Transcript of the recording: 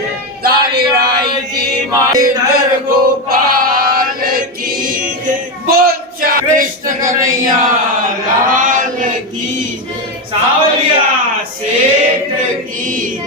दारीराय जी माधर गोपाल की बोचा कृष्ण कन्हैया लाल की सावरिया सेठ की